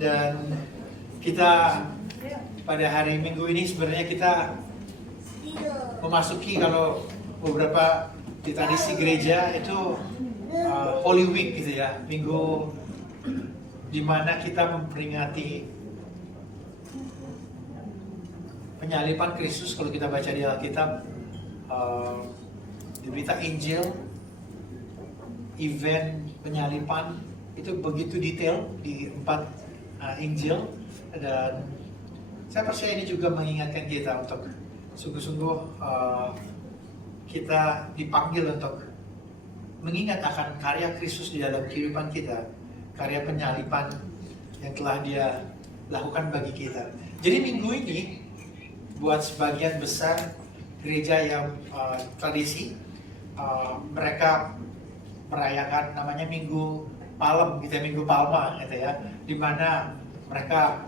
Dan kita pada hari Minggu ini sebenarnya kita memasuki, kalau beberapa di tradisi gereja itu Holy Week gitu ya, minggu di mana kita memperingati penyaliban Kristus. Kalau kita baca di Alkitab, di berita Injil, event penyaliban itu begitu detail di 4 Injil. Dan saya percaya ini juga mengingatkan kita untuk sungguh-sungguh kita dipanggil untuk mengingat akan karya Kristus di dalam kehidupan kita, karya penyaliban yang telah Dia lakukan bagi kita. Jadi minggu ini buat sebagian besar gereja yang tradisi, mereka merayakan namanya Minggu Palem gitu ya, Minggu Palma gitu ya, di mana mereka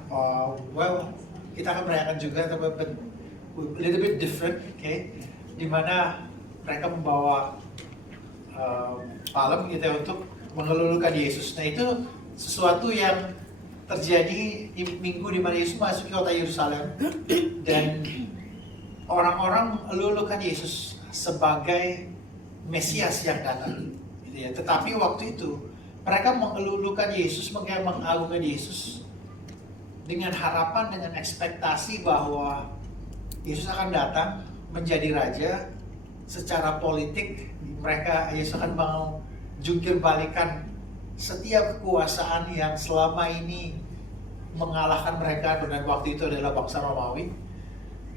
kita akan merayakan juga tapi a little bit different, okay? Di mana mereka membawa palem gitu ya untuk mengelulukan Yesus. Nah, itu sesuatu yang terjadi di minggu di mana Yesus masuk ke kota Yerusalem dan orang-orang melulukan Yesus sebagai Mesias yang datang gitu ya. Tetapi waktu itu mereka mengelulukan Yesus, mengagungkan Yesus dengan harapan, dengan ekspektasi bahwa Yesus akan datang menjadi raja. Secara politik mereka, Yesus akan mau jungkir balikan setiap kekuasaan yang selama ini mengalahkan mereka, dan waktu itu adalah bangsa Romawi.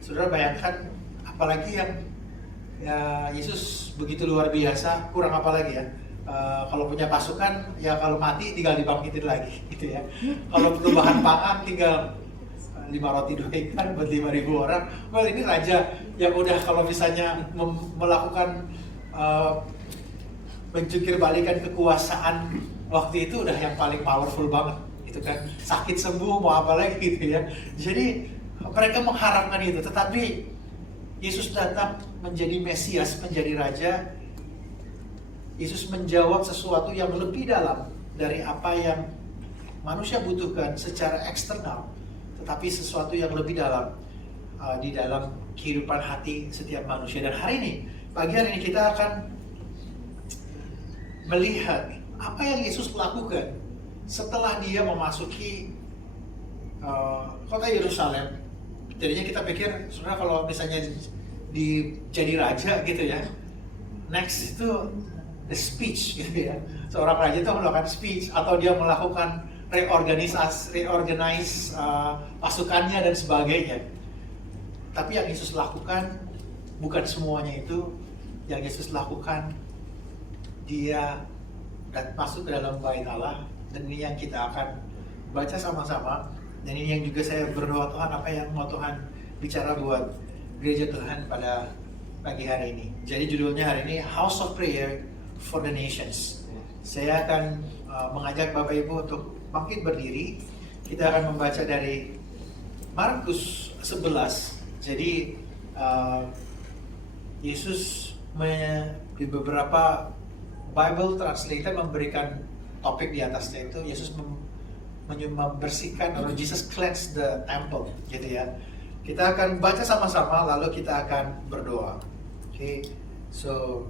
Saudara bayangkan, apalagi yang Yesus begitu luar biasa, kurang apa lagi ya? Kalau punya pasukan, ya kalau mati tinggal dibangkitin lagi, gitu ya. Kalau perlu bahan pangan, tinggal 5 roti 2 ikan buat 5.000 orang. Well, ini raja yang udah kalau misalnya melakukan menjungkir balikan kekuasaan waktu itu udah yang paling powerful banget, gitu kan. Sakit sembuh mau apa lagi gitu ya. Jadi mereka mengharapkan itu, tetapi Yesus datang menjadi Mesias, menjadi raja. Yesus menjawab sesuatu yang lebih dalam dari apa yang manusia butuhkan secara eksternal, tetapi sesuatu yang lebih dalam di dalam kehidupan hati setiap manusia. Dan hari ini, pagi hari ini kita akan melihat apa yang Yesus lakukan setelah Dia memasuki kota Yerusalem. Jadinya kita pikir, sebenarnya kalau misalnya jadi raja gitu ya, next itu the speech gitu ya. Seorang raja itu melakukan speech, atau dia melakukan reorganize pasukannya dan sebagainya. Tapi yang Yesus lakukan bukan semuanya itu. Yang Yesus lakukan, Dia masuk ke dalam bait Allah, dan ini yang kita akan baca sama-sama. Dan ini yang juga saya berdoa, Tuhan, apa yang mau Tuhan bicara buat gereja Tuhan pada pagi hari ini. Jadi judulnya hari ini House of Prayer for the Nations. Saya akan mengajak Bapak Ibu untuk bangkit berdiri. Kita akan membaca dari Markus 11. Jadi Yesus di beberapa Bible translator memberikan topik di atasnya itu, Yesus membersihkan, atau Jesus cleanse the temple gitu ya. Kita akan baca sama-sama, lalu kita akan berdoa. Okay. So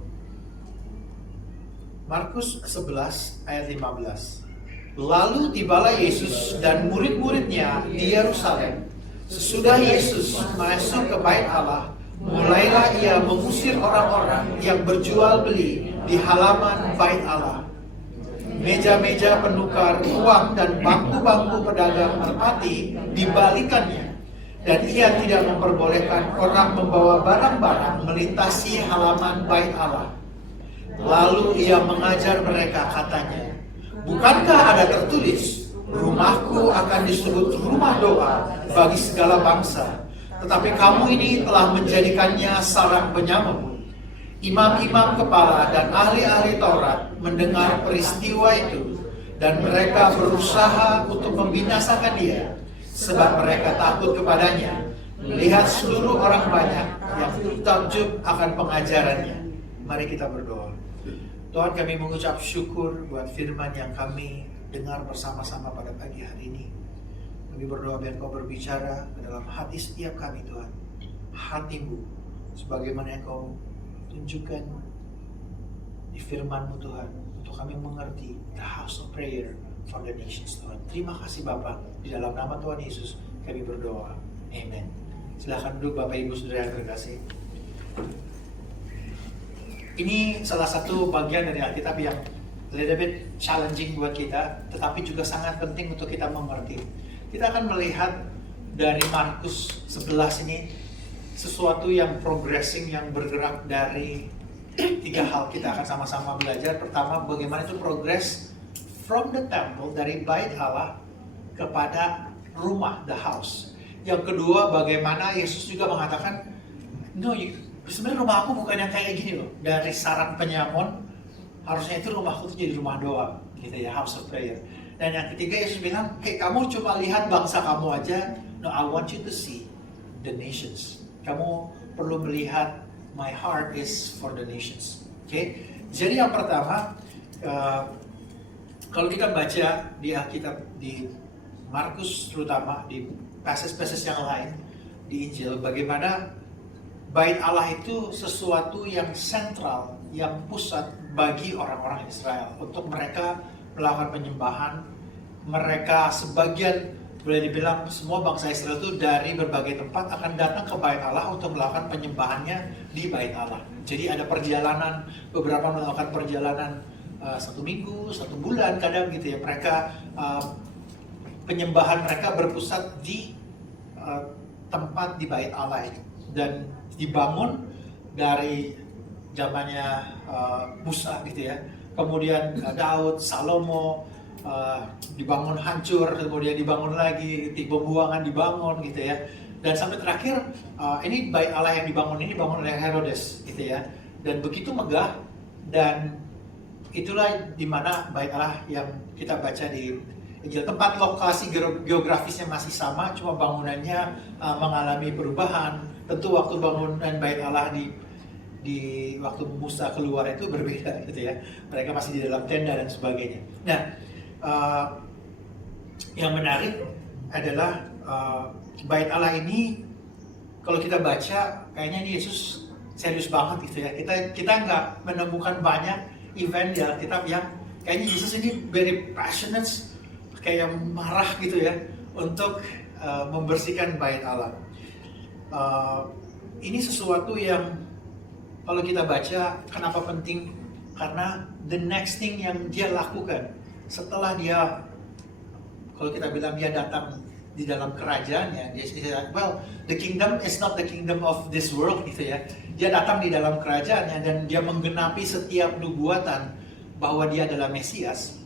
Markus 11 ayat 15. Lalu tibalah Yesus dan murid-muridnya di Yerusalem. Sesudah Yesus masuk ke bait Allah, mulailah Ia mengusir orang-orang yang berjual beli di halaman bait Allah. Meja-meja penukar uang dan bangku-bangku pedagang merpati dibalikannya, dan Ia tidak memperbolehkan orang membawa barang-barang melintasi halaman bait Allah. Lalu Ia mengajar mereka, katanya, bukankah ada tertulis, rumahku akan disebut rumah doa bagi segala bangsa, tetapi kamu ini telah menjadikannya sarang penyamuk. Imam-imam kepala dan ahli-ahli Taurat mendengar peristiwa itu, dan mereka berusaha untuk membinasakan Dia, sebab mereka takut kepadanya, melihat seluruh orang banyak yang takjub akan pengajarannya. Mari kita berdoa. Tuhan, kami mengucap syukur buat firman yang kami dengar bersama-sama pada pagi hari ini. Kami berdoa biar Kau berbicara ke dalam hati setiap kami Tuhan. Hati-Mu, sebagaimana yang Kau tunjukkan di firman-Mu Tuhan, untuk kami mengerti the house of prayer for the nations Tuhan. Terima kasih Bapa, di dalam nama Tuhan Yesus kami berdoa. Amen. Silahkan duduk Bapak Ibu Saudara yang terkasih. Ini salah satu bagian dari Alkitab yang little bit challenging buat kita, tetapi juga sangat penting untuk kita mengerti. Kita akan melihat dari Markus 11 ini sesuatu yang progressing, yang bergerak dari 3 hal. Kita akan sama-sama belajar. Pertama, bagaimana itu progress from the temple, dari bait Allah kepada rumah, the house. Yang kedua, bagaimana Yesus juga mengatakan, no, sebenarnya rumah aku bukan yang kayak gini loh. Dari sarang penyamon, harusnya itu rumahku itu jadi rumah doa, gitu ya, house of prayer. Dan yang ketiga, Yesus bilang, hey, kamu cuma lihat bangsa kamu aja. No, I want you to see the nations. Kamu perlu melihat my heart is for the nations. Oke? Jadi yang pertama, kalau kita baca di Alkitab, di Markus terutama, di passage-passage yang lain, di Injil, bagaimana bait Allah itu sesuatu yang sentral, yang pusat bagi orang-orang Israel. Untuk mereka melakukan penyembahan, mereka sebagian, boleh dibilang semua bangsa Israel itu dari berbagai tempat akan datang ke bait Allah untuk melakukan penyembahannya di bait Allah. Jadi ada perjalanan, beberapa melakukan perjalanan 1 minggu, 1 bulan kadang gitu ya. Mereka penyembahan mereka berpusat di tempat di bait Allah itu, dan dibangun dari zamannya Musa gitu ya. Kemudian Daud, Salomo, dibangun hancur, kemudian dibangun lagi, pembuangan dibangun gitu ya. Dan sampai terakhir ini bait Allah yang dibangun oleh Herodes gitu ya. Dan begitu megah, dan itulah dimana bait Allah yang kita baca di Injil. Tempat lokasi geografisnya masih sama, cuma bangunannya mengalami perubahan. Tentu waktu bangunan bait Allah di waktu Musa keluar itu berbeda gitu ya. Mereka masih di dalam tenda dan sebagainya. Nah, yang menarik adalah bait Allah ini, kalau kita baca kayaknya ini Yesus serius banget gitu ya. Kita nggak menemukan banyak event di Alkitab yang kayaknya Yesus ini very passionate, kayak marah gitu ya untuk membersihkan bait Allah. Ini sesuatu yang kalau kita baca, kenapa penting? Karena the next thing yang dia lakukan setelah dia, kalau kita bilang dia datang di dalam kerajaannya, dia well, the kingdom is not the kingdom of this world gitu ya. Dia datang di dalam kerajaannya dan dia menggenapi setiap nubuatan bahwa dia adalah Mesias.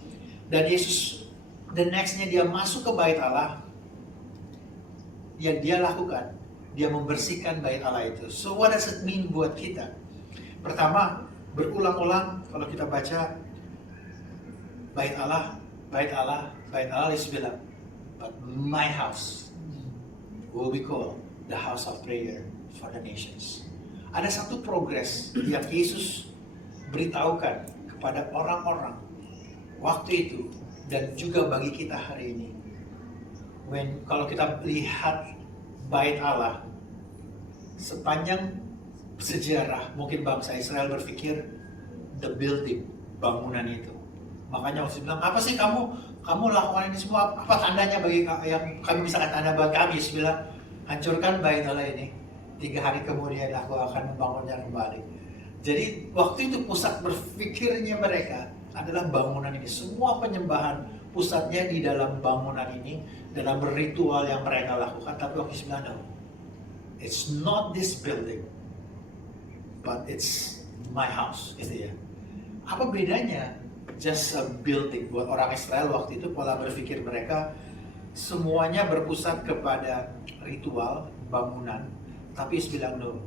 Dan Yesus, the nextnya dia masuk ke bait Allah, yang dia lakukan, dia membersihkan bait Allah itu. So what does it mean buat kita? Pertama, berulang-ulang kalau kita baca bait Allah, Yesus bilang, but my house will be called the house of prayer for the nations. Ada satu progres yang Yesus beritahukan kepada orang-orang waktu itu dan juga bagi kita hari ini. Kalau kita lihat bait Allah sepanjang sejarah, mungkin bangsa Israel berpikir the building, bangunan itu. Makanya waktu bilang, apa sih kamu lakukan ini semua, apa tandanya bagi yang kami misalkan tanda buat kami? Yesus bilang, hancurkan bait Allah ini, 3 hari kemudian aku akan membangunnya kembali. Jadi waktu itu pusat berpikirnya mereka adalah bangunan ini. Semua penyembahan pusatnya di dalam bangunan ini, dalam ritual yang mereka lakukan. Tapi waktu Yesus bilang, no, it's not this building, but it's my house, gitu ya. Apa bedanya just a building? Buat orang Israel waktu itu, pola berpikir mereka semuanya berpusat kepada ritual bangunan. Tapi Yesus bilang, no,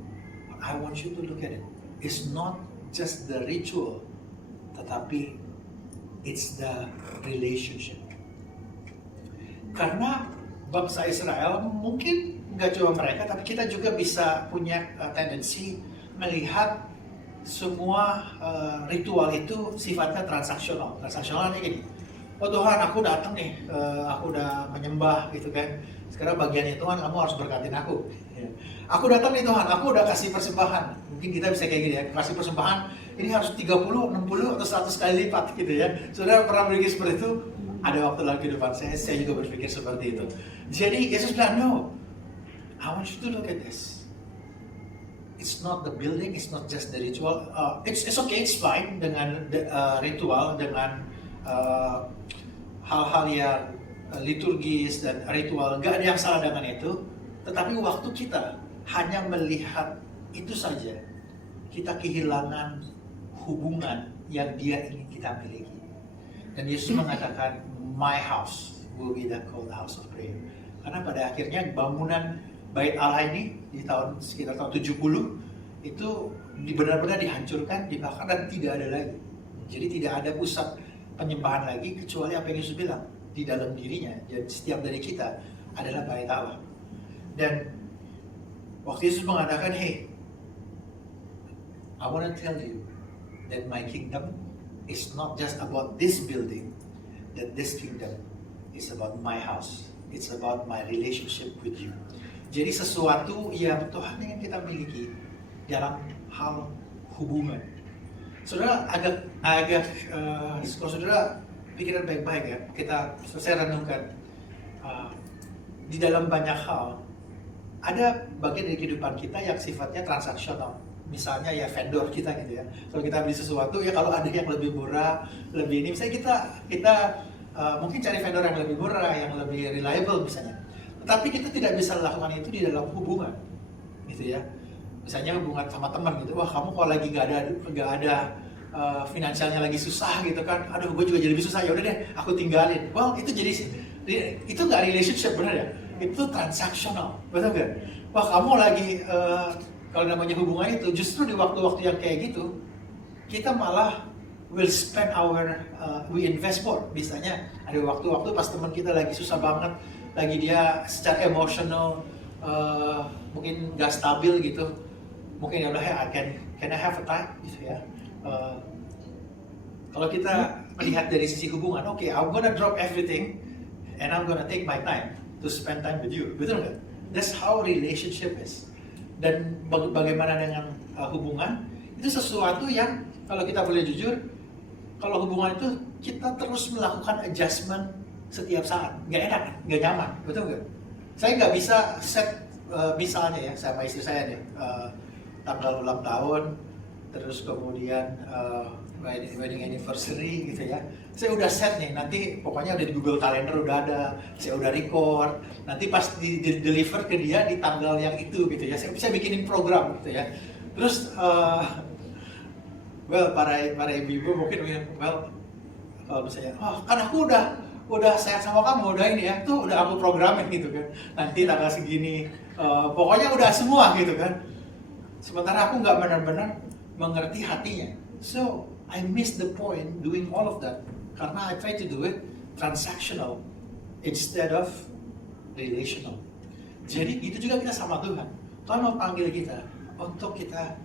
I want you to look at it. It's not just the ritual, tetapi it's the relationship. Karena bangsa Israel, mungkin nggak cuma mereka, tapi kita juga bisa punya tendensi melihat semua ritual itu sifatnya transaksional. Transaksionalnya gini, oh Tuhan aku datang nih, aku udah menyembah gitu kan. Sekarang bagiannya Tuhan kamu harus berkatin aku. Ya. Aku datang nih Tuhan, aku udah kasih persembahan. Mungkin kita bisa kayak gini ya, kasih persembahan ini harus 30, 60 atau 100 kali lipat gitu ya. Saudara pernah berpikir seperti itu? Ada waktu lagi di depan saya juga berpikir seperti itu. Jadi Yesus bilang, no, I want you to look at this. It's not the building, it's not just the ritual. It's okay, it's fine dengan ritual, dengan hal-hal yang liturgis dan ritual. Nggak ada yang salah dengan itu. Tetapi waktu kita hanya melihat itu saja, kita kehilangan hubungan yang Dia ingin kita miliki. Dan Yesus mengatakan, my house will be called the house of prayer. Karena pada akhirnya bangunan Bait Allah ini di sekitar tahun 70 itu benar-benar dihancurkan, dibakar dan tidak ada lagi. Jadi tidak ada pusat penyembahan lagi kecuali apa yang Yesus bilang di dalam dirinya. Jadi setiap dari kita adalah Bait Allah. Dan waktu Yesus mengatakan, hey, I want to tell you that my kingdom is not just about this building, that this kingdom is about my house. It's about my relationship with you. Jadi sesuatu yang Tuhan ingin kita miliki dalam hal hubungan. Saudara agak kalau saudara pikiran baik-baik ya, saya renungkan di dalam banyak hal ada bagian dari kehidupan kita yang sifatnya transaksional. Misalnya ya vendor kita gitu ya. Kalau kita beli sesuatu ya kalau ada yang lebih murah, lebih ini, misalnya kita mungkin cari vendor yang lebih murah, yang lebih reliable misalnya. Tapi kita tidak bisa lakukan itu di dalam hubungan, gitu ya. Misalnya hubungan sama teman gitu, wah kamu kalau lagi nggak ada finansialnya lagi susah gitu kan, aduh gue juga jadi lebih susah, ya udah deh aku tinggalin. Well itu nggak relationship benar ya, itu transaksional, betul nggak? Wah kamu lagi kalau namanya hubungan itu justru di waktu-waktu yang kayak gitu kita malah will spend we invest more. Misalnya ada waktu-waktu pas teman kita lagi susah banget, lagi dia secara emosional mungkin nggak stabil gitu, mungkin ya udah can I have a time gitu ya. Kalau kita melihat dari sisi hubungan, okay, I'm gonna drop everything and I'm gonna take my time to spend time with you, betul nggak? That's how relationship is. Dan bagaimana dengan hubungan itu sesuatu yang kalau kita boleh jujur, kalau hubungan itu kita terus melakukan adjustment setiap saat, nggak enak, nggak nyaman, betul nggak? Saya nggak bisa set misalnya ya sama istri saya nih tanggal ulang tahun, terus kemudian wedding anniversary gitu ya. Saya udah set nih, nanti pokoknya udah di Google Calendar udah ada, saya udah record, nanti pas di deliver ke dia di tanggal yang itu gitu ya. Saya bisa bikinin program gitu ya. Terus para ibu-ibu mungkin kalau misalnya, oh kan aku udah sayang sama kamu, udah ini ya, tuh udah aku programin gitu kan, nanti tanggal segini, pokoknya udah semua gitu kan. Sementara aku nggak benar-benar mengerti hatinya, so I miss the point doing all of that karena I try to do it transactional instead of relational. Jadi itu juga kita sama Tuhan. Tuhan mau panggil kita untuk kita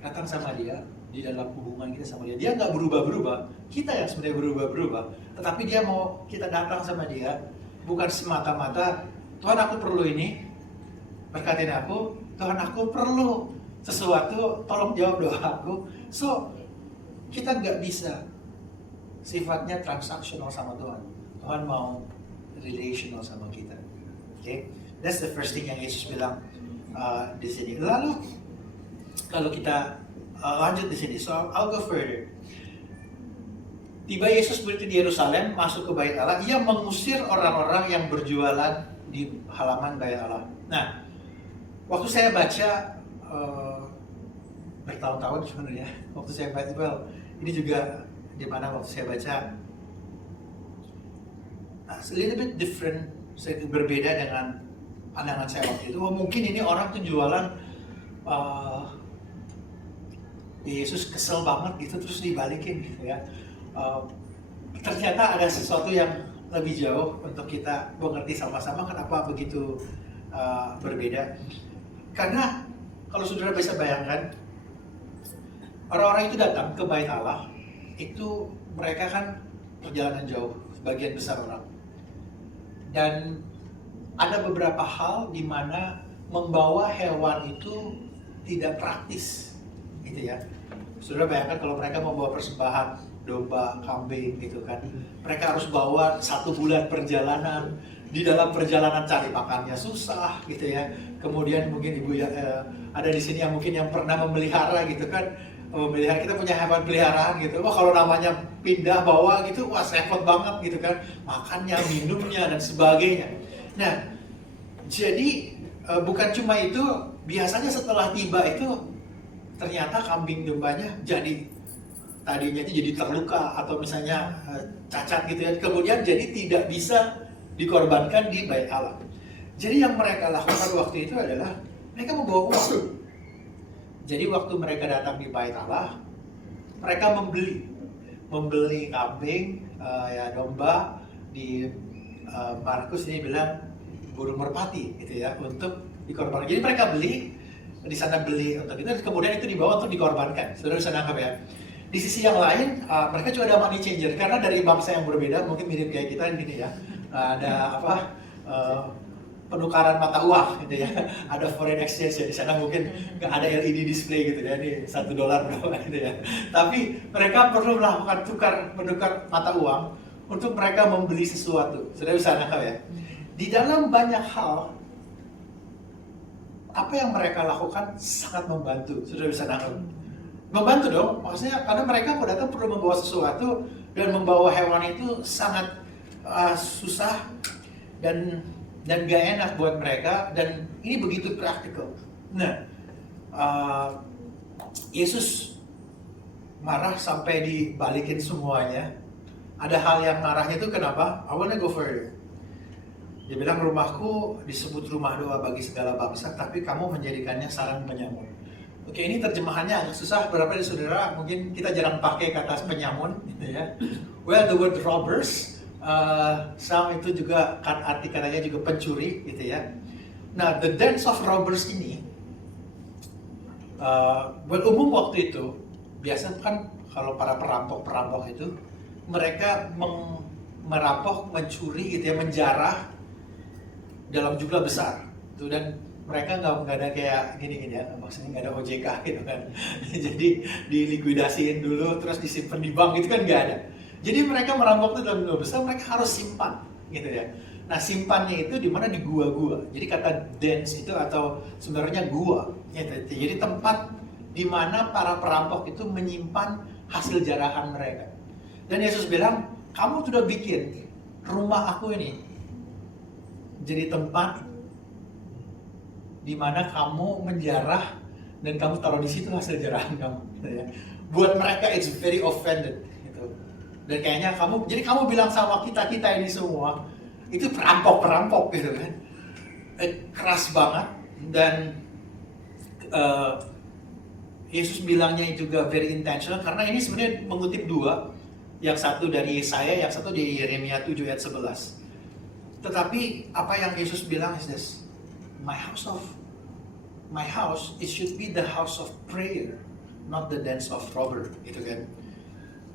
datang sama Dia di dalam hubungan kita sama Dia. Dia nggak berubah-berubah, kita yang sebenarnya berubah-berubah. Tetapi Dia mau kita datang sama Dia bukan semata-mata Tuhan aku perlu ini, berkatin aku, Tuhan aku perlu sesuatu, tolong jawab doa aku. So kita nggak bisa sifatnya transaksional sama Tuhan. Tuhan mau relational sama kita. Okay, that's the first thing yang Yesus bilang di sini. Lalu kalau kita lanjut di sini, so I'll go further. Tiba Yesus berarti di Yerusalem, masuk ke Bait Allah, Ia mengusir orang-orang yang berjualan di halaman Bait Allah. Nah, waktu saya baca bertahun-tahun sebenarnya, waktu saya baca, ini juga di mana waktu saya baca a little bit different, berbeda dengan pandangan saya waktu itu. Mungkin ini orang tuh jualan Yesus kesel banget gitu terus dibalikin gitu ya. Ternyata ada sesuatu yang lebih jauh untuk kita mengerti sama-sama kenapa begitu berbeda. Karena kalau saudara bisa bayangkan, orang-orang itu datang ke Bait Allah, itu mereka kan perjalanan jauh, sebagian besar orang. Dan ada beberapa hal di mana membawa hewan itu tidak praktis, gitu ya. Saudara bayangkan kalau mereka membawa persembahan domba, kambing, gitu kan. Mereka harus bawa 1 bulan perjalanan. Di dalam perjalanan cari makannya susah, gitu ya. Kemudian mungkin ibu ya ada di sini yang mungkin yang pernah memelihara, gitu kan. Memelihara, kita punya hewan peliharaan gitu. Wah, kalau namanya pindah bawa gitu, wah repot banget gitu kan. Makannya, minumnya dan sebagainya. Nah, jadi bukan cuma itu, biasanya setelah tiba itu ternyata kambing dombanya jadi tadinya itu jadi terluka atau misalnya cacat gitu ya. Kemudian jadi tidak bisa dikorbankan di bait Allah. Jadi yang mereka lakukan waktu itu adalah mereka membawa uang. Jadi waktu mereka datang di bait Allah, mereka membeli kambing, ya domba. Di Markus ini bilang burung merpati, gitu ya, untuk dikorbankan. Jadi mereka beli di sana, beli untuk itu, kemudian itu dibawa untuk dikorbankan. Saudara bisa nangkap ya. Di sisi yang lain, mereka juga ada money changer karena dari bangsa yang berbeda, mungkin mirip kayak kita gini ya. Ada apa? Penukaran mata uang gitu ya, ada foreign exchange ya, di sana mungkin nggak ada LED display gitu ya, ini $1 berapa gitu ya. Tapi mereka perlu melakukan menukar mata uang untuk mereka membeli sesuatu. Sudah bisa nangkap ya. Di dalam banyak hal, apa yang mereka lakukan sangat membantu. Sudah bisa nangkap. Membantu dong, maksudnya karena mereka pada datang perlu membawa sesuatu dan membawa hewan itu sangat susah dan gak enak buat mereka, dan ini begitu praktikal. Nah, Yesus marah sampai dibalikin semuanya. Ada hal yang marahnya itu kenapa? I wanna go further. Dia bilang, rumahku disebut rumah doa bagi segala bangsa, tapi kamu menjadikannya sarang penyamun. Oke, ini terjemahannya agak susah. Beberapa dari saudara mungkin kita jarang pakai kata penyamun, gitu ya. Well, the word robbers, some itu juga arti katanya juga pencuri, gitu ya. Nah, the dance of robbers ini, umum waktu itu biasa kan kalau para perampok itu mereka merampok, mencuri, gitu ya, menjarah dalam jumlah besar, tuh, dan mereka nggak ada kayak gini ya, maksudnya nggak ada OJK gitu kan. Jadi dilikuidasiin dulu terus disimpan di bank, itu kan nggak ada. Jadi mereka merampok itu dalam jumlah besar, mereka harus simpan, gitu ya. Nah, simpannya itu di mana? Di gua-gua. Jadi kata dens itu atau sebenarnya gua, gitu. Jadi tempat di mana para perampok itu menyimpan hasil jarahan mereka. Dan Yesus bilang, kamu sudah bikin rumah aku ini jadi tempat di mana kamu menjarah dan kamu taruh di situ hasil jarahan kamu, gitu ya. Buat mereka it's very offended, gitu. Dan kayaknya jadi kamu bilang sama kita ini semua itu perampok gitu kan. Keras banget. Dan Yesus bilangnya juga very intentional karena ini sebenarnya mengutip dua, yang satu dari Yesaya, yang satu dari Yeremia 7 ayat 11. Tetapi apa yang Yesus bilang is this: my house, it should be the house of prayer, not the dens of robber, gitu kan.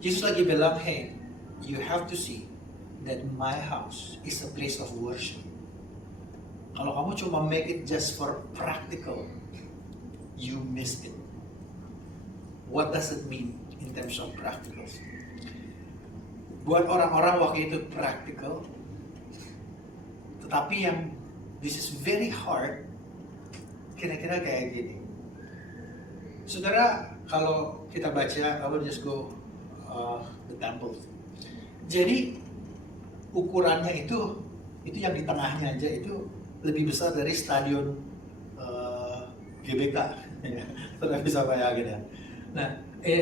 Yesus lagi bilang, hey, you have to see that my house is a place of worship. Kalau kamu cuma make it just for practical, you missed it. What does it mean in terms of practical? Buat orang-orang waktu itu practical, tetapi yang this is very hard, kira-kira kayak gini. Saudara, kalau kita baca, I will just go the temple. Jadi ukurannya itu yang di tengahnya aja itu lebih besar dari stadion GBK. Saudara bisa bayangin ya. Nah,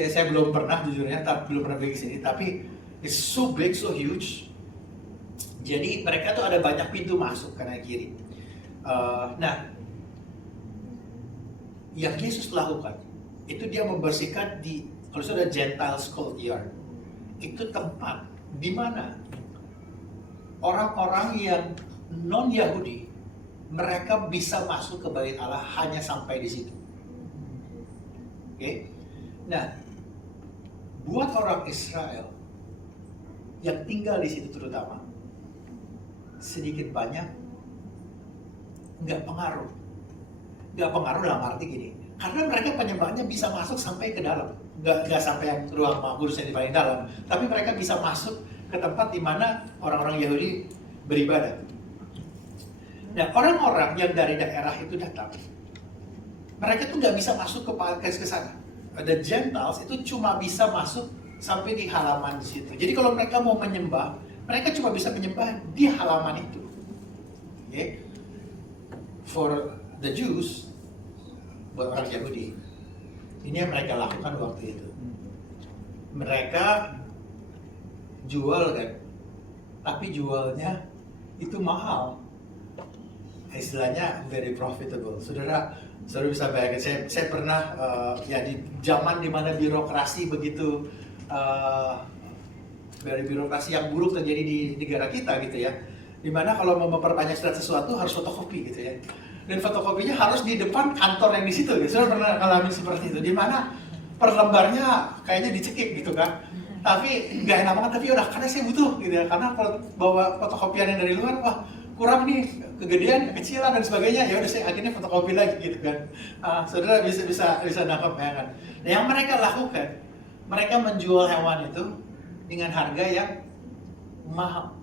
saya belum pernah jujurnya, belum pernah pergi sini, tapi it's so big, so huge. Jadi mereka tuh ada banyak pintu masuk kanan kiri. Nah, yang Yesus lakukan itu dia membersihkan kalau sudah Gentiles courtyard. Itu tempat di mana orang-orang yang non Yahudi mereka bisa masuk ke bait Allah hanya sampai di situ. Oke. Nah, buat orang Israel yang tinggal di situ terutama, sedikit banyak nggak pengaruh. Nggak pengaruh dalam arti gini, karena mereka penyembahnya bisa masuk sampai ke dalam, nggak sampai yang ruang maha kudus yang di paling dalam, tapi mereka bisa masuk ke tempat di mana orang-orang Yahudi beribadah. Nah, orang-orang yang dari daerah itu datang, mereka tuh nggak bisa masuk ke sana. The Gentiles itu cuma bisa masuk sampai di halaman di situ. Jadi kalau mereka mau menyembah, mereka cuma bisa menyembah di halaman itu. Okay? For the Jews, buat orang Yahudi, ini yang mereka lakukan waktu itu. Mereka jual kan, tapi jualnya itu mahal. Istilahnya very profitable. Saudara bisa bayangin, saya pernah ya di zaman dimana birokrasi begitu dari birokrasi yang buruk terjadi di negara kita gitu ya, dimana kalau mau memperbanyak sesuatu harus fotokopi gitu ya, dan fotokopinya harus di depan kantor yang di situ gitu. Saya pernah ngalamin seperti itu, dimana per lembarnya kayaknya dicekik gitu kan, tapi nggak enak banget, tapi udah karena saya butuh gitu ya, karena kalau bawa fotokopian yang dari luar, wah kurang nih, kegedean, kecilan dan sebagainya, ya udah saya akhirnya fotokopi lagi gitu kan. Saudara bisa nangkap bayangan. Nah, yang mereka lakukan, mereka menjual hewan itu dengan harga yang mahal,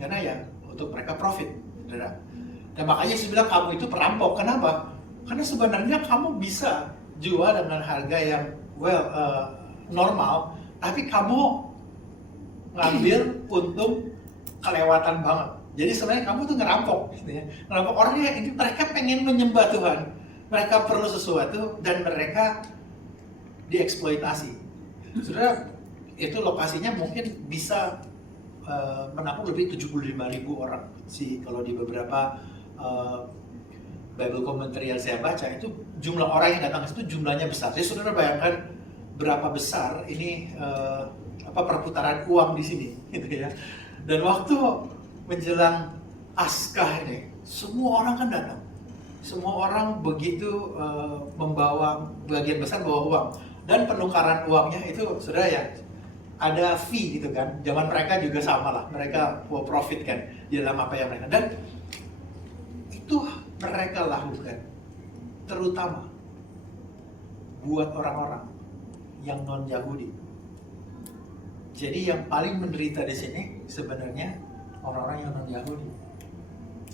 karena ya untuk mereka profit, saudara. Dan makanya saya bilang kamu itu perampok. Kenapa? Karena sebenarnya kamu bisa jual dengan harga yang normal, tapi kamu ngambil untung kelewatan banget. Jadi sebenarnya kamu tuh ngerampok, gitu ya. Ngerampok orangnya ini, mereka pengen menyembah Tuhan, mereka perlu sesuatu dan mereka dieksploitasi. Saudara, itu lokasinya mungkin bisa menampung lebih 75.000 orang sih kalau di beberapa Bible commentary yang saya baca, itu jumlah orang yang datang ke situ jumlahnya besar. Jadi saudara bayangkan berapa besar ini perputaran uang di sini, gitu ya. Dan waktu menjelang Paskah ini, semua orang kan datang. Semua orang begitu membawa bagian besar bawa uang, dan penukaran uangnya itu saudara ya ada fee gitu kan. Zaman mereka juga sama lah, mereka mau profit kan di dalam apa yang mereka, dan itu mereka lakukan terutama buat orang-orang yang non Yahudi. Jadi yang paling menderita di sini sebenarnya orang-orang yang non Yahudi,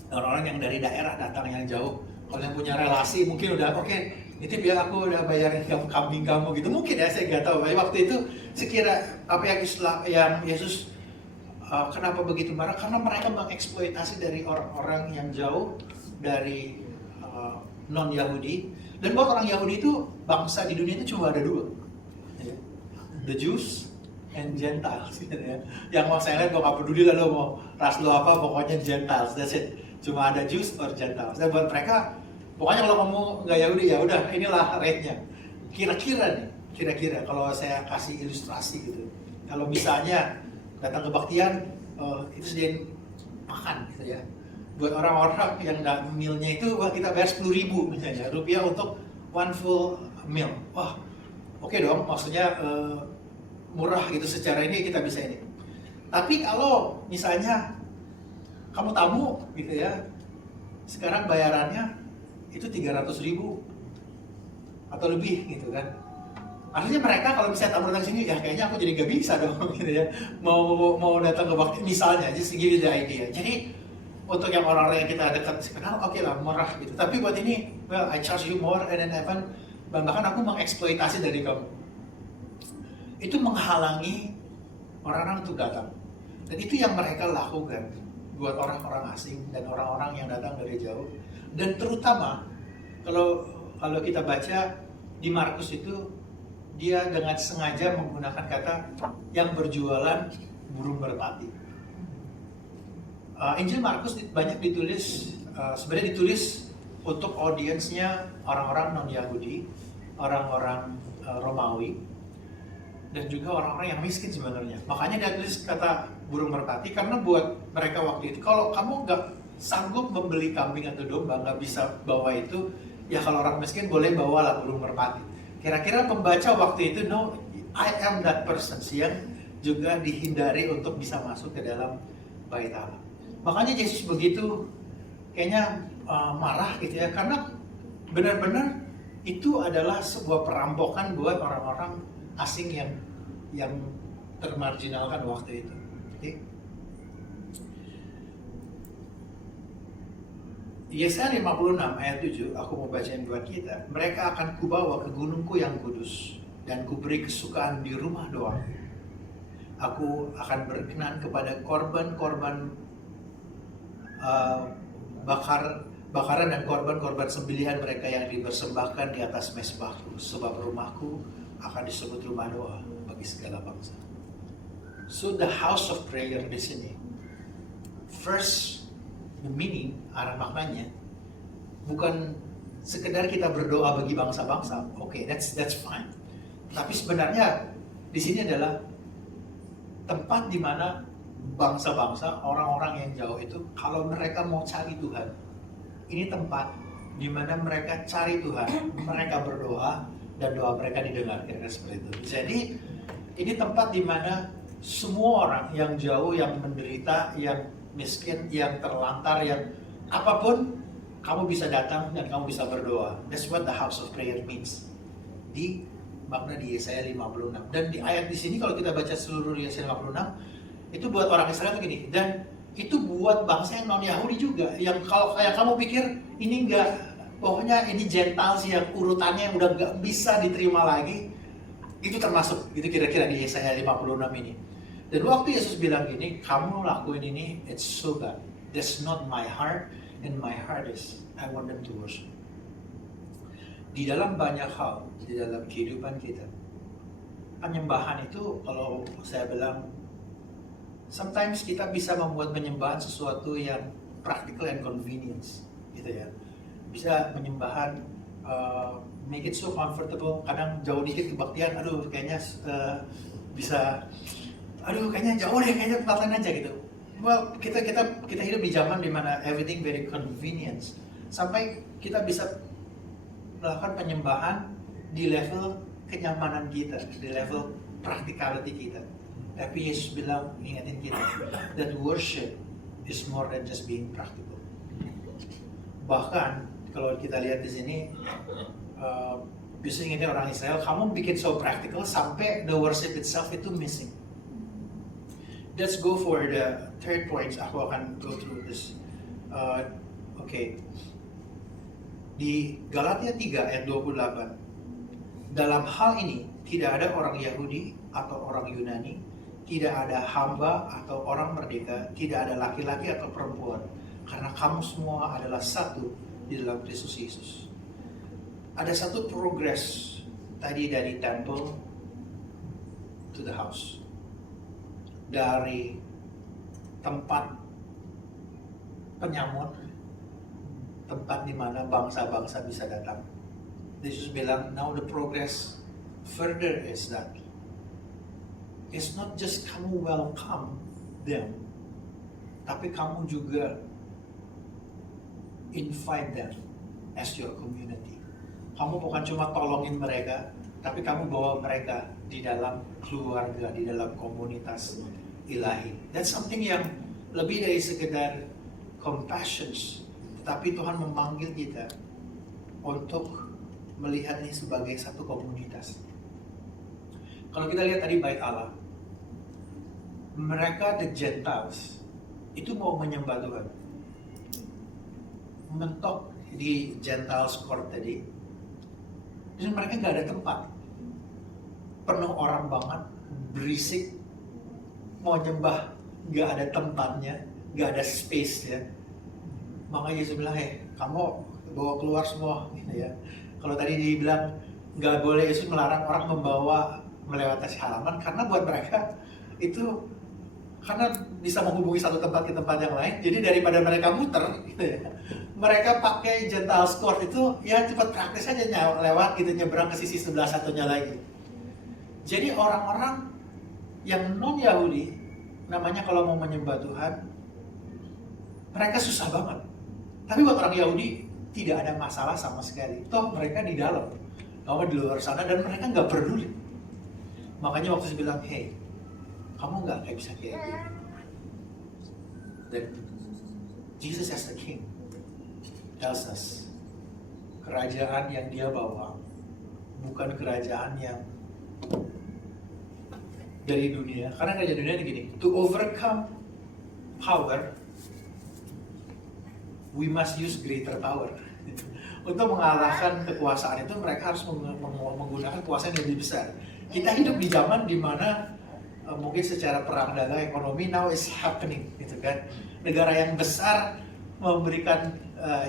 orang-orang yang dari daerah datang yang jauh. Kalau yang punya relasi mungkin udah oke, itu biar aku udah bayarin kambing kamu gitu, mungkin ya, saya nggak tahu. Waktu itu sekira apa yang Yesus kenapa begitu marah, karena mereka mengeksploitasi dari orang-orang yang jauh dari non Yahudi. Dan buat orang Yahudi itu bangsa di dunia itu cuma ada dua, the Jews and Gentiles gitu ya. Yang mau saya lihat, gue gak peduli lah lo mau ras lo apa, pokoknya Gentiles, that's it. Cuma ada Jews or Gentiles. Dan buat mereka, pokoknya kalau kamu nggak Yahudi ya udah, inilah rate-nya. Kira-kira kalau saya kasih ilustrasi gitu, kalau misalnya datang kebaktian, itu sediain makan gitu ya. Buat orang-orang yang mealnya itu, wah kita bayar 10.000 misalnya rupiah untuk one full meal. Wah, oke dong, maksudnya murah gitu, secara ini kita bisa ini. Tapi kalau misalnya kamu tamu gitu ya, sekarang bayarannya itu 300.000 atau lebih gitu kan. Artinya mereka kalau misalnya tamu datang sini, ya kayaknya aku jadi gak bisa dong gitu ya. Mau datang ke bakti misalnya, just give you the idea. Jadi untuk yang orang-orang yang kita dekat kenal, oke lah murah gitu. Tapi buat ini, well I charge you more and then bahkan aku mengeksploitasi dari kamu. Itu menghalangi orang-orang untuk datang. Dan itu yang mereka lakukan buat orang-orang asing dan orang-orang yang datang dari jauh. Dan terutama kalau kita baca di Markus itu, dia dengan sengaja menggunakan kata yang berjualan burung merpati. Injil Markus banyak ditulis, sebenarnya ditulis untuk audiensnya orang-orang non-Yahudi, orang-orang Romawi, dan juga orang-orang yang miskin sebenarnya. Makanya dia tulis kata burung merpati, karena buat mereka waktu itu, kalau kamu nggak sanggup membeli kambing atau domba, nggak bisa bawa itu, ya kalau orang miskin boleh bawalah burung merpati. Kira-kira pembaca waktu itu, no, I am that person yang juga dihindari untuk bisa masuk ke dalam bait Allah. Makanya Yesus begitu kayaknya marah gitu ya, karena benar-benar itu adalah sebuah perampokan buat orang-orang asing yang termarginalkan waktu itu. Okay? Yesaya 56 ayat 7, aku mau bacain buat kita. Mereka akan kubawa ke gunungku yang kudus, dan kuberi kesukaan di rumah doa. Aku akan berkenan kepada korban-korban bakaran dan korban-korban sembelihan mereka yang dipersembahkan di atas mezbahku, sebab rumahku akan disebut rumah doa bagi segala bangsa. So the house of prayer di sini, first the meaning, arah maknanya bukan sekedar kita berdoa bagi bangsa-bangsa. Oke, that's fine. Tapi sebenarnya di sini adalah tempat di mana bangsa-bangsa, orang-orang yang jauh itu, kalau mereka mau cari Tuhan, ini tempat di mana mereka cari Tuhan, mereka berdoa dan doa mereka didengar, kira-kira seperti itu. Jadi ini tempat di mana semua orang yang jauh, yang menderita, yang miskin, yang terlantar, yang apapun, kamu bisa datang dan kamu bisa berdoa. That's what the house of prayer means. Di makna di Yesaya 56. Dan di ayat di sini kalau kita baca seluruh Yesaya 56, itu buat orang Israel tuh gini. Dan itu buat bangsa yang non Yahudi juga. Yang kalau kayak kamu pikir ini enggak, pokoknya ini Gentiles yang urutannya udah nggak bisa diterima lagi, itu termasuk. Itu kira-kira di Yesaya 56 ini. Dan waktu Yesus bilang gini, kamu lakuin ini, it's so bad. That's not my heart, and my heart is, I want them to worship. Di dalam banyak hal, di dalam kehidupan kita, penyembahan itu kalau saya bilang, sometimes kita bisa membuat penyembahan sesuatu yang practical and convenience, gitu ya. Bisa penyembahan, make it so comfortable. Kadang jauh dikit kebaktian, aduh kayaknya bisa, aduh kayaknya jauh deh, kayaknya tempat lain aja gitu. Well, kita hidup di zaman dimana everything very convenience, sampai kita bisa melakukan penyembahan di level kenyamanan kita, di level practicality kita. Tapi Yesus bilang, ingatin kita, that worship is more than just being practical. Bahkan kalau kita lihat di sini, biasanya ini orang Israel, kamu bikin so practical sampai the worship itself itu missing. Let's go for the third point. Aku akan go through this. Okay. Di Galatia 3 ayat 28. Dalam hal ini tidak ada orang Yahudi atau orang Yunani, tidak ada hamba atau orang merdeka, tidak ada laki-laki atau perempuan, karena kamu semua adalah satu di dalam Kristus Yesus. Ada satu progress tadi dari temple to the house. Dari tempat penyamun, tempat di mana bangsa-bangsa bisa datang. Yesus bilang, now the progress further is that it's not just kamu welcome them, tapi kamu juga invite them as your community. Kamu bukan cuma tolongin mereka, tapi kamu bawa mereka di dalam keluarga, di dalam komunitas ilahi. That's something yang lebih dari sekedar compassion, tetapi Tuhan memanggil kita untuk melihat ini sebagai satu komunitas. Kalau kita lihat tadi bait Allah, mereka the Gentiles itu mau menyembah Tuhan, mentok di Gentiles court tadi, dan mereka nggak ada tempat, penuh orang banget, berisik, mau nyembah nggak ada tempatnya, nggak ada space-nya. Makanya Yesus bilang, kamu bawa keluar semua, gitu ya. Kalau tadi dibilang nggak boleh, Yesus melarang orang membawa melewati halaman, karena buat mereka itu karena bisa menghubungi satu tempat ke tempat yang lain. Jadi daripada mereka muter, gitu ya, mereka pakai Gentiles court itu ya cepat praktis aja lewat gitu, nyebrang ke sisi sebelah satunya lagi. Jadi orang-orang yang non Yahudi, namanya kalau mau menyembah Tuhan, mereka susah banget. Tapi buat orang Yahudi tidak ada masalah sama sekali. Toh mereka di dalam, kamu di luar sana, dan mereka nggak peduli. Makanya waktu saya bilang, kamu nggak kayak bisa kayak gini. Dan Jesus as the King tells us, kerajaan yang dia bawa bukan kerajaan yang dari dunia. Karena kerajaan dunia ini gini, to overcome power, we must use greater power. Untuk mengalahkan kekuasaan itu mereka harus menggunakan kekuasaan yang lebih besar. Kita hidup di zaman dimana mungkin secara perang dagang ekonomi now is happening, gitu kan. Negara yang besar memberikan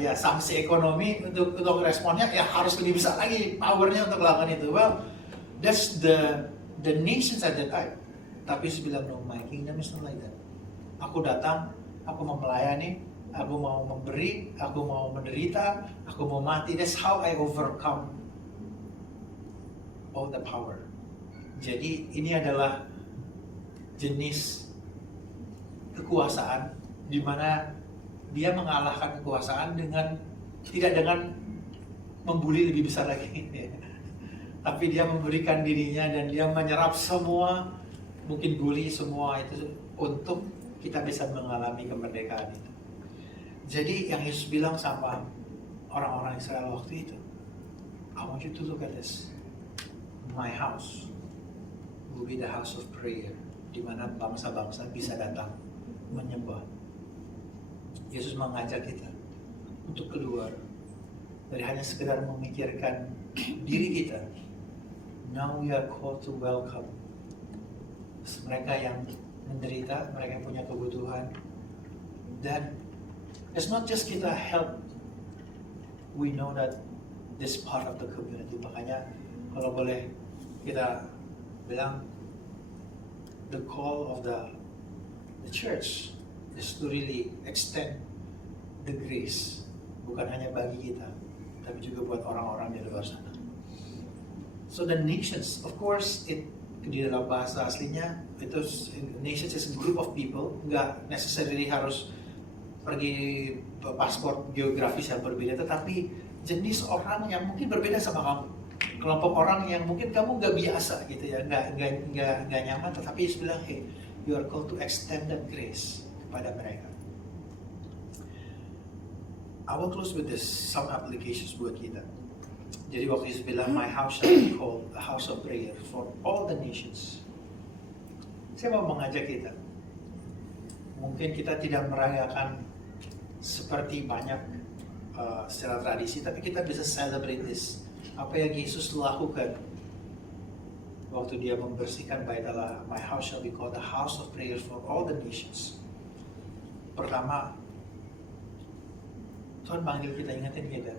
ya sanksi ekonomi untuk responnya ya harus lebih besar lagi powernya untuk melakukan itu. Well, that's the nations at that time. Tapi Yesus bilang, no, my kingdom is not like that. Aku datang, aku mau melayani, aku mau memberi, aku mau menderita, aku mau mati. That's how I overcome all the power. Jadi ini adalah jenis kekuasaan di mana dia mengalahkan kekuasaan tidak dengan membuli lebih besar lagi, tapi dia memberikan dirinya dan dia menyerap semua, mungkin bully semua itu untuk kita bisa mengalami kemerdekaan itu. Jadi yang Yesus bilang sama orang-orang Israel waktu itu, I want you to look at this, my house will be the house of prayer, di mana bangsa-bangsa bisa datang menyembah. Yesus mengajak kita untuk keluar dari hanya sekedar memikirkan diri kita. Now we are called to welcome mereka yang menderita, mereka yang punya kebutuhan. Dan it's not just kita help, we know that this part of the community. Makanya kalau boleh kita bilang, the call of the church is to really extend the grace, bukan hanya bagi kita, tapi juga buat orang-orang di luar sana. So the nations, of course, di dalam bahasa aslinya itu nations is a group of people, nggak necessarily harus pergi paspor geografis yang berbeda, tetapi jenis orang yang mungkin berbeda sama kamu, kelompok orang yang mungkin kamu nggak biasa gitu ya, nggak nyaman, tetapi Yesus bilang, hey, you are called to extend that grace kepada mereka. I will close with this, some applications buat kita. Jadi waktu Yesus bilang, my house shall be called a house of prayer for all the nations. Saya mau mengajak kita, mungkin kita tidak merayakan seperti banyak secara tradisi, tapi kita bisa celebrate this. Apa yang Yesus lakukan waktu dia membersihkan bait Allah, my house shall be called a house of prayer for all the nations. Pertama, Tuhan panggil kita, ingatin kita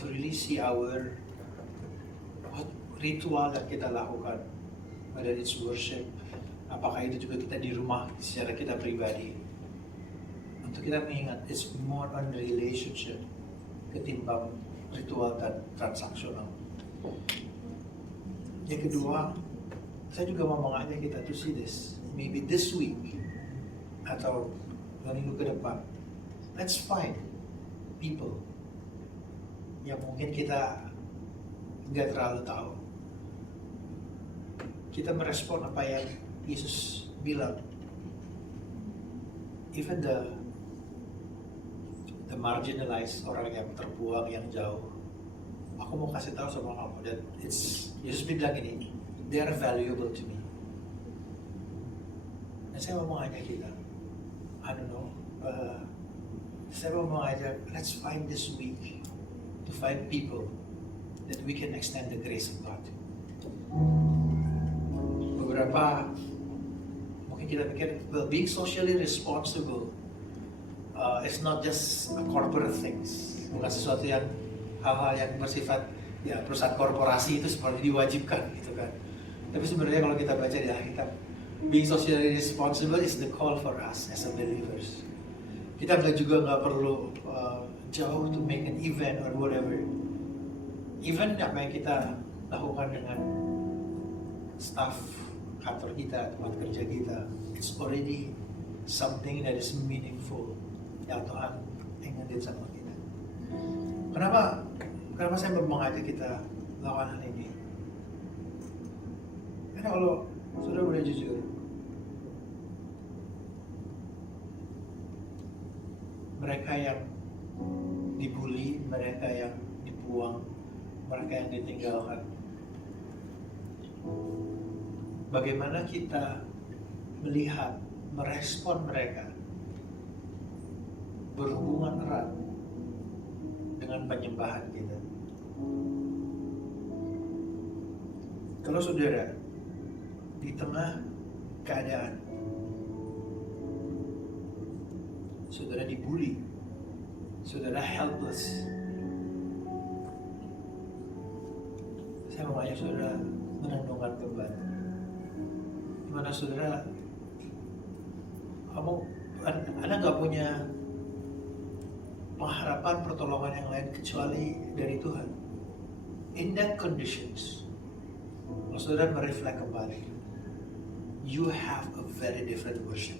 to really see our ritual yang kita lakukan, whether it's worship, apakah itu juga kita di rumah secara kita pribadi, untuk kita mengingat it's more on relationship ketimbang ritual dan transaksional. Yang kedua, saya juga mau mengajak kita to see this, maybe this week atau minggu ke depan, let's find people yang mungkin kita nggak terlalu tahu. Kita merespon apa yang Yesus bilang. Even the marginalized, orang yang terbuang, yang jauh. Aku mau kasih tahu sama kamu dan Yesus bilang ini, they are valuable to me. Dan saya mau mengajak kita, I don't know, saya mau mengajak, let's find this week to find people that we can extend the grace of God. Beberapa mungkin kita pikir, well, being socially responsible it's not just a corporate things, bukan sesuatu yang hal-hal yang bersifat ya perusahaan korporasi itu seperti diwajibkan gitu kan. Tapi sebenarnya kalau kita baca di Alkitab, being socially responsible is the call for us as a believers. Kita nggak perlu jauh to make an event or whatever. Even apa yang kita lakukan dengan staff kantor kita, tempat kerja kita, it's already something that is meaningful yang Tuhan ingetin sama kita. Kenapa saya mengajak kita lakukan hal ini? Karena kalau sudah boleh jujur, mereka yang dibully, mereka yang dibuang, mereka yang ditinggalkan. Bagaimana kita melihat, merespon mereka berhubungan erat dengan penyembahan kita. Kalau saudara di tengah keadaan saudara dibully, saudara helpless, saya mau ajak saudara merenungkan kembali. Gimana saudara, Anda nggak punya pengharapan pertolongan yang lain kecuali dari Tuhan. In that conditions, kalau saudara mereflect kembali, you have a very different worship.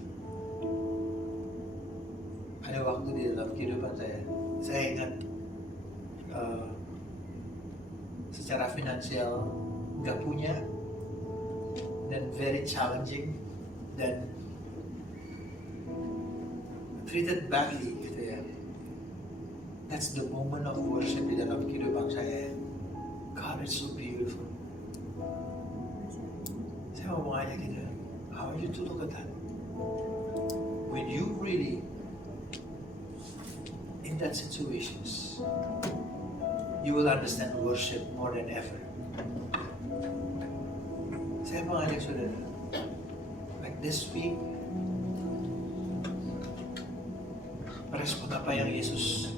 Ada waktu di dalam kehidupan saya ingat secara finansial nggak punya, dan very challenging, dan treated badly gitu ya. That's the moment of worship di dalam kehidupan saya. God is so beautiful. Saya mau mengajak kita, I want you to look at that. When you really in that situations, you will understand worship more than ever. Saya mengajak saudara, like this week, merespon apa yang Yesus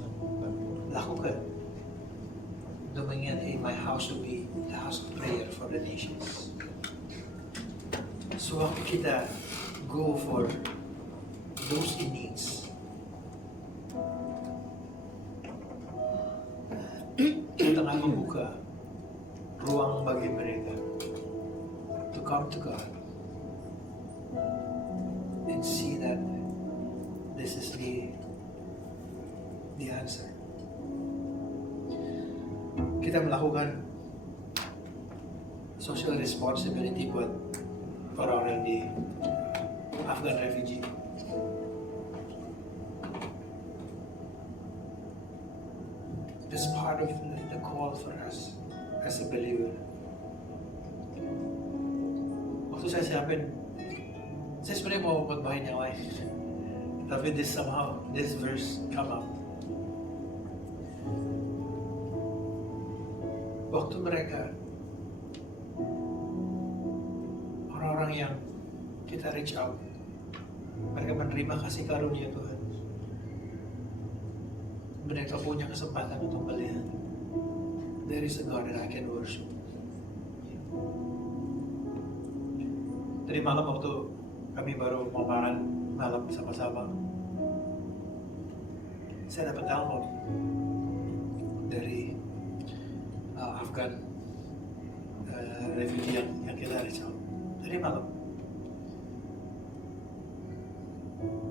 lakukan untuk mengingat, my house will be the house of prayer for the nations. So waktu kita go for those in needs, kita tengah membuka ruang bagi mereka to come to God and see that this is the answer. Kita melakukan social responsibility buat orang-orang di Afghan refugee. This part of the call for us as a believer. Waktu saya siapin, saya sebenarnya mau khotbahin yang lain, tapi this verse come up. Waktu mereka, orang-orang yang kita reach out, mereka menerima kasih karunia Tuhan. Mereka punya kesempatan untuk melihat, there is a God that I can worship. Tadi malam waktu kami baru mau makan malam sama-sama, saya dapat telepon dari Afghan refugee yang kita reach out tadi malam.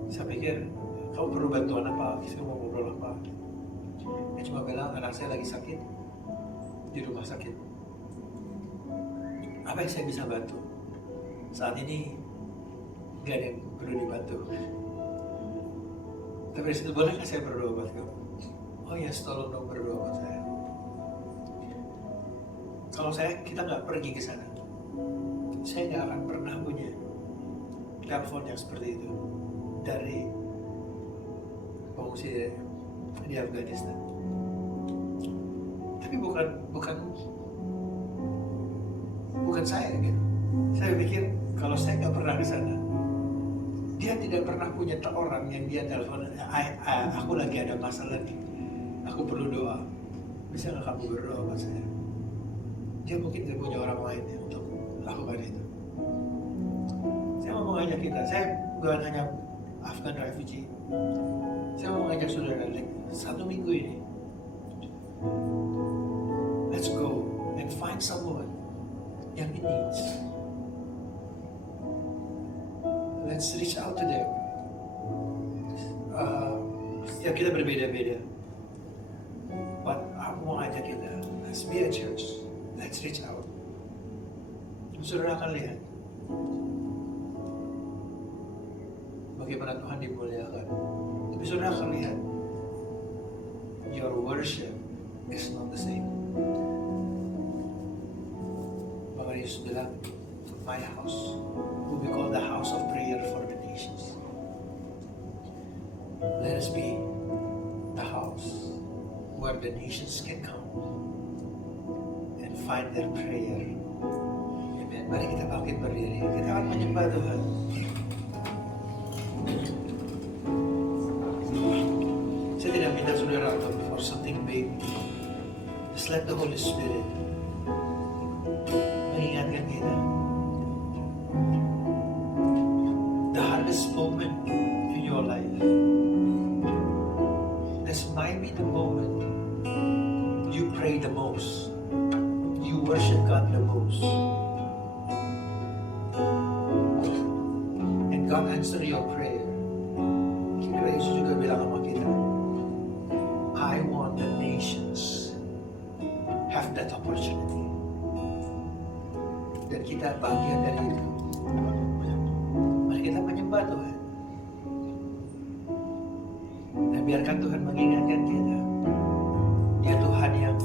Saya pikir, kamu perlu bantuan apa? Saya mau ngobrol apa? Dia cuma bilang, anak saya lagi sakit di rumah sakit. Apa yang saya bisa bantu? Saat ini gak ada yang perlu dibantu. Tapi dari situ, bolehkah saya berdoa buat kamu? Oh ya, tolong dong berdoa buat saya. Kalau kita nggak pergi ke sana, saya nggak akan pernah punya telepon yang seperti itu dari pengungsi di Afghanistan. Tapi bukan saya gitu. Saya pikir kalau saya nggak pernah ke sana, dia tidak pernah punya orang yang dia telepon, aku lagi ada masalah nih, aku perlu doa, bisa nggak kamu berdoa buat saya? Dia mungkin tidak punya orang lain ya, untuk lakukan itu. Saya mau mengajak kita, saya bukan hanya Afghan refugee, saya mau mengajak saudara, satu minggu ini, let's go and find someone yang in needs. Let's reach out to them. Ya kita berbeda-beda, but aku mau ngajak kita, let's be a church. Let's reach out. Saudara akan lihat bagaimana Tuhan dimuliakan. Tapi saudara akan lihat your worship is not the same. Maka Yesus bilang, my house will be called the house of prayer for the nations. Let us be the house where the nations can come and find their prayer. Amen. Mari kita bangkit berdiri. Kita akan menyembah Tuhan. Saya tidak minta saudara for something big. Just let the Holy Spirit mengingatkan kita. The hardest moment in your life, this might be the moment you pray the most, you worship God the most, and God answer your prayer. Kira Yesus juga bilang sama kita, I want the nations have that opportunity. Dan kita bagian dari itu. Mari kita menyembah Tuhan. Dan biarkan Tuhan mengingatkan kita. Dia Tuhan yang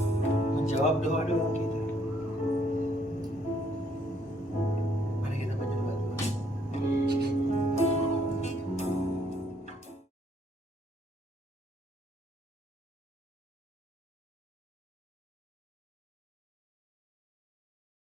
menjawab doa-doa kita.